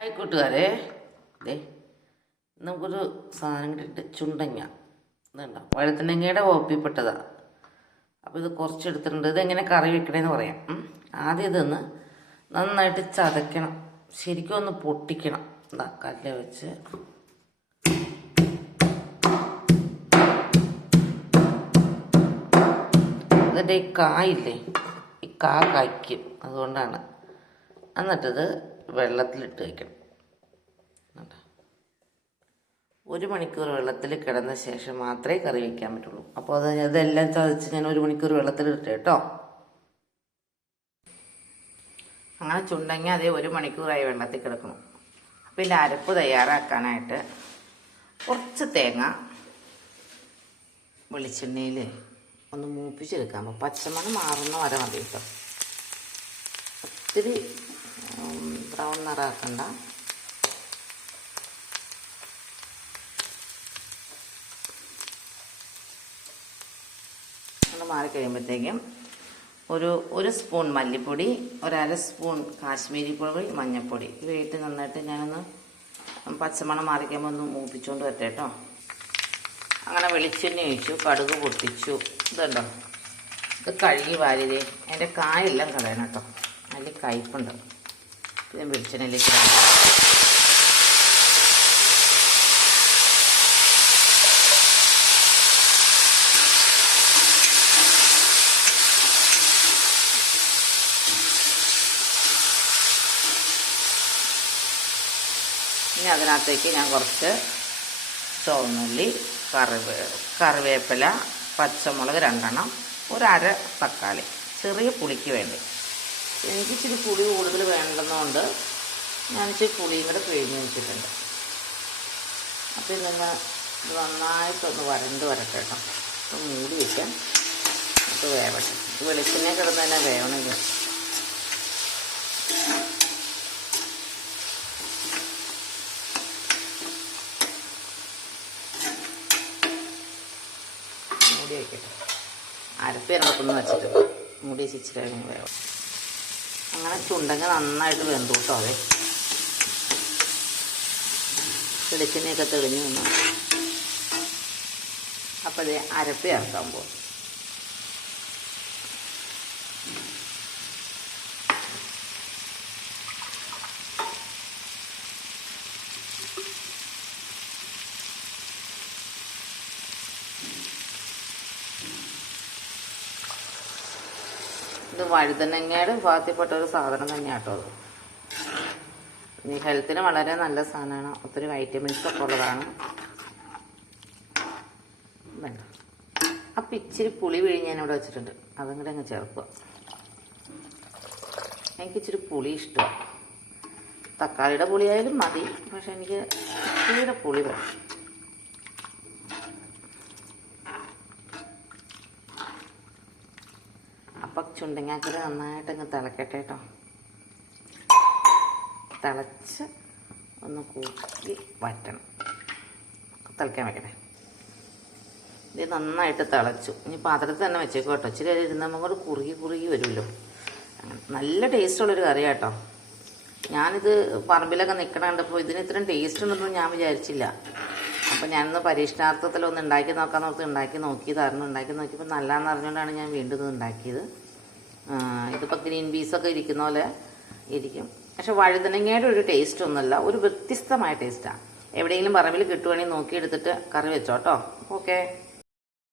Hi കൂട്ടുകാരെ, ദേ നമുക്കൊരു സാധനം കിട്ടിയിട്ട് ചുണ്ടങ്ങ ഇതുണ്ടോ, വഴുതനങ്ങയുടെ വകുപ്പിൽപ്പെട്ടതാണ്. അപ്പോൾ ഇത് കുറച്ചെടുത്തിട്ടുണ്ട്. ഇതെങ്ങനെ കറി വെക്കണമെന്ന് പറയാം. ആദ്യം ഇതൊന്ന് നന്നായിട്ട് ചതയ്ക്കണം, ശരിക്കും ഒന്ന് പൊട്ടിക്കണം. എന്താ കല്ല് വെച്ച് ഇതിൻ്റെ ഈ കായില്ലേ, ഈ കായ്ക്കും, അതുകൊണ്ടാണ്. എന്നിട്ടിത് വെള്ളത്തിലിട്ട് വയ്ക്കണം. 1 മണിക്കൂർ വെള്ളത്തിൽ കിടന്ന ശേഷം മാത്രമേ കറി വയ്ക്കാൻ പറ്റുള്ളൂ. അപ്പോൾ അതെല്ലാം ചതച്ച് ഞാൻ 1 മണിക്കൂർ വെള്ളത്തിലിട്ട് കേട്ടോ. അങ്ങനെ ചുണ്ടങ്ങ അതേ 1 മണിക്കൂറായി വെള്ളത്തിൽ കിടക്കണം. അപ്പോൾ ഇതിൻ്റെ അരപ്പ് തയ്യാറാക്കാനായിട്ട് കുറച്ച് തേങ്ങ വെളിച്ചെണ്ണയിൽ ഒന്ന് മൂപ്പിച്ചെടുക്കാം. അപ്പോൾ പച്ചമണം മാറുന്ന വരെ മതി കേട്ടോ. ഒത്തിരി ബ്രൗൺ നിറാക്കണ്ട. അത് മാറിക്കഴിയുമ്പോഴത്തേക്കും ഒരു സ്പൂൺ മല്ലിപ്പൊടി, 1/2 സ്പൂൺ കാശ്മീരി പൊടി, മഞ്ഞൾപ്പൊടി ഇവയിട്ട് നന്നായിട്ട് ഞാനൊന്ന് പച്ചമണം മാറിക്കുമ്പോൾ ഒന്ന് മൂപ്പിച്ചുകൊണ്ട് വരട്ടെ കേട്ടോ. അങ്ങനെ വെളിച്ചെണ്ണ ഒഴിച്ചു, കടുക് പൊട്ടിച്ചു. ഇതുണ്ടോ, ഇത് കഴുകി വാരിതേ അതിൻ്റെ കായെല്ലാം കളയണം കേട്ടോ, അതിൽ കയ്പുണ്ട്. ഇത് വെളിച്ചെണ്ണയിലേക്ക് ഇനി അതിനകത്തേക്ക് ഞാൻ കുറച്ച് ചുവന്നുള്ളി, കറിവേപ്പില, പച്ചമുളക് 2 എണ്ണം, 1/2 തക്കാളി, ചെറിയ പുളിക്ക് വേണ്ടി. എനിക്ക് ഇച്ചിരി പുളി കൂടുതൽ വേണ്ടെന്നുകൊണ്ട് ഞാൻ ഇച്ചിരി പുളിയും കൂടെ പിഴിഞ്ഞ് വെച്ചിട്ടുണ്ട്. അപ്പോൾ ഇതൊന്ന് നന്നായിട്ടൊന്ന് വരണ്ട് വരട്ടെ കേട്ടോ. അപ്പോൾ മൂടി വയ്ക്കാം, അത് വേവട്ടെ. വെളിച്ചെണ്ണ കിടന്ന് തന്നെ വേവണില്ല. മൂടി വയ്ക്കട്ടെ. അരപ്പ് ഇറക്കൊന്ന് വെച്ചിട്ടുണ്ട്, മൂടി വെച്ചിട്ട് കഴിഞ്ഞ് വേവും. അങ്ങനെ ചുണ്ടങ്ങ നന്നായിട്ട് വെന്തു കേട്ടോ. അതെ, വെളിച്ചെണ്ണയൊക്കെ തെളിഞ്ഞു വന്നു. അപ്പോൾ അത് അരപ്പ് ചേർക്കാൻ പോകും. ഇത് വഴുതനങ്ങയുടെ വിഭാഗത്തിൽപ്പെട്ട ഒരു സാധനം തന്നെയാട്ടോ. അത് ഈ ഹെൽത്തിന് വളരെ നല്ല സാധനമാണ്, ഒത്തിരി വൈറ്റമിൻസ് ഒക്കെ ഉള്ളതാണ്. വേണ്ട, അപ്പം ഇച്ചിരി പുളി പിഴിഞ്ഞ് ഞാനിവിടെ വെച്ചിട്ടുണ്ട്, അതും കൂടെ അങ്ങ് ചേർക്കുക. എനിക്കിച്ചിരി പുളി ഇഷ്ടമാണ്. തക്കാളിയുടെ പുളിയായാലും മതി, പക്ഷെ എനിക്ക് ഇച്ചിരിയുടെ പുളി വേണം. അപ്പം ചുണ്ടങ്ങാക്കറി നന്നായിട്ട് അങ്ങ് തിളക്കട്ടെ കേട്ടോ. തിളച്ച് ഒന്ന് കൂട്ടി വറ്റണം, തിളക്കാൻ വെക്കട്ടെ. ഇത് നന്നായിട്ട് തിളച്ചു. ഇനി പാത്രത്തിൽ തന്നെ വെച്ചേക്കും കേട്ടോ. ഇച്ചിരി ഇരുന്ന് നമുക്ക് കുറുകി വരുമല്ലോ. നല്ല ടേസ്റ്റുള്ളൊരു കറി കേട്ടോ. ഞാനിത് പറമ്പിലൊക്കെ നിൽക്കണ കണ്ടപ്പോൾ ഇതിന് ഇത്രയും ടേസ്റ്റ് ഉണ്ടെന്ന് ഞാൻ വിചാരിച്ചില്ല. അപ്പം ഞാനൊന്ന് പരീക്ഷണാർത്ഥത്തിലൊന്ന് ഉണ്ടാക്കി നോക്കാൻ നോക്കി ഉണ്ടാക്കി നോക്കിയതായിരുന്നു. ഉണ്ടാക്കി നോക്കിയപ്പോൾ നല്ലതെന്ന് അറിഞ്ഞുകൊണ്ടാണ് ഞാൻ വീണ്ടും ഇത് ഉണ്ടാക്കിയത്. ഇതിപ്പോൾ ഗ്രീൻ പീസൊക്കെ ഇരിക്കുന്ന പോലെ ഇരിക്കും, പക്ഷെ വഴുതനങ്ങയുടെ ഒരു ടേസ്റ്റ് ഒന്നുമല്ല, ഒരു വ്യത്യസ്തമായ ടേസ്റ്റാണ്. എവിടെയെങ്കിലും പറമ്പിൽ കിട്ടുവാണെങ്കിൽ നോക്കിയെടുത്തിട്ട് കറി വെച്ചോട്ടോ. ഓക്കെ.